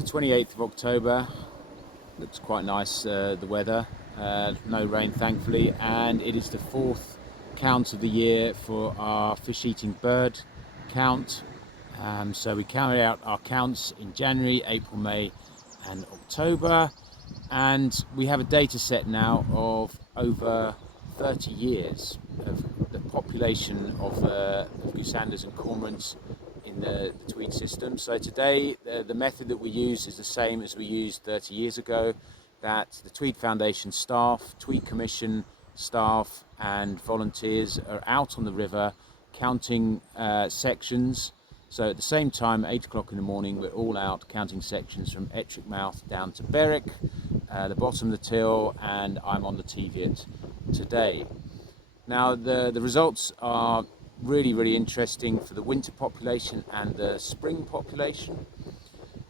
the 28th of October. Looks quite nice, the weather. No rain, thankfully, and it is the fourth count of the year for our fish-eating bird count. So we carry out our counts in January, April, May and October, and we have a data set now of over 30 years of the population of goosanders and cormorants in the Tweed system. So today the method that we use is the same as we used 30 years ago, that the Tweed Foundation staff, Tweed Commission staff and volunteers are out on the river counting sections. So at the same time, 8 o'clock in the morning, we're all out counting sections from Ettrick Mouth down to Berwick, the bottom of the Till, and I'm on the Teviot today. Now the results are really interesting for the winter population and the spring population.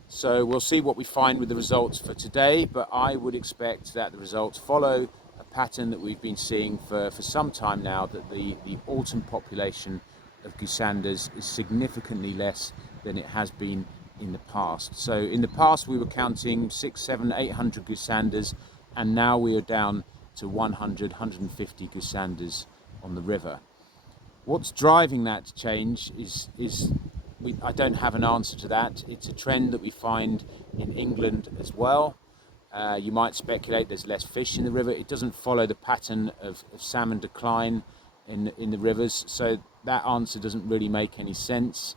So we'll see what we find with the results for today, but I would expect that the results follow a pattern that we've been seeing for some time now, that the autumn population of goosanders is significantly less than it has been in the past. So in the past we were counting 600, 700, 800 goosanders, and now we are down to 100, 150 goosanders on the river. What's driving that change I don't have an answer to that. It's a trend that we find in England as well. You might speculate there's less fish in the river. It doesn't follow the pattern of salmon decline in the rivers, so that answer doesn't really make any sense.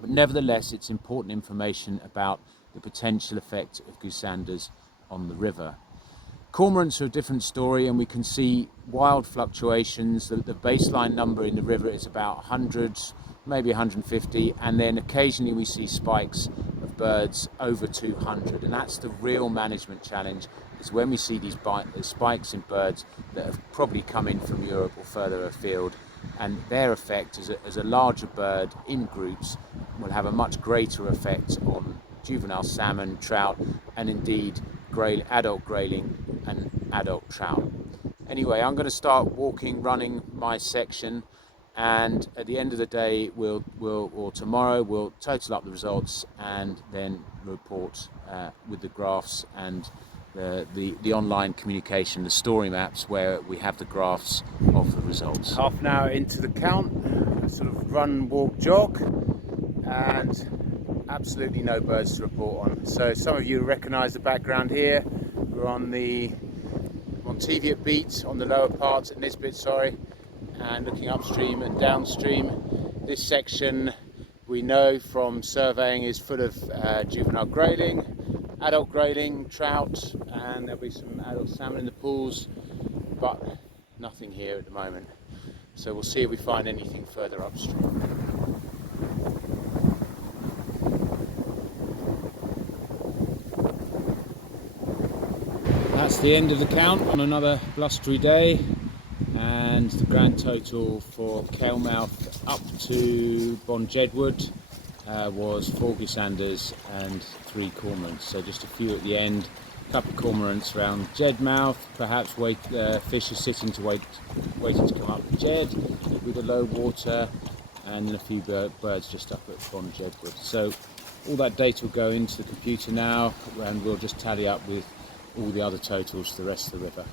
But nevertheless, it's important information about the potential effect of goosanders on the river. Cormorants are a different story, and we can see wild fluctuations. The baseline number in the river is about 100, maybe 150, and then occasionally we see spikes of birds over 200, and that's the real management challenge, is when we see these spikes in birds that have probably come in from Europe or further afield, and their effect as a larger bird in groups will have a much greater effect on juvenile salmon, trout, and indeed adult grayling and adult trout. Anyway, I'm going to start running my section, and at the end of the day or tomorrow we'll total up the results and then report with the graphs and the online communication, the story maps, where we have the graphs of the results. Half an hour into the count, a sort of run, walk, jog, and absolutely no birds to report on. So some of you recognise the background here. We're on Teviot Beat, on the lower part at Nisbet, and looking upstream and downstream. This section we know from surveying is full of juvenile grayling, adult grayling, trout, and there'll be some adult salmon in the pools, but nothing here at the moment. So we'll see if we find anything further upstream. That's the end of the count on another blustery day, and the grand total for Kalemouth up to Bonjedwood was 4 goosanders and 3 cormorants. So just a few at the end, a couple of cormorants around Jedmouth, perhaps fish are sitting waiting to come up Jed with the low water, and then a few birds just up at Bonjedwood. So all that data will go into the computer now, and we'll just tally up with all the other totals for the rest of the river.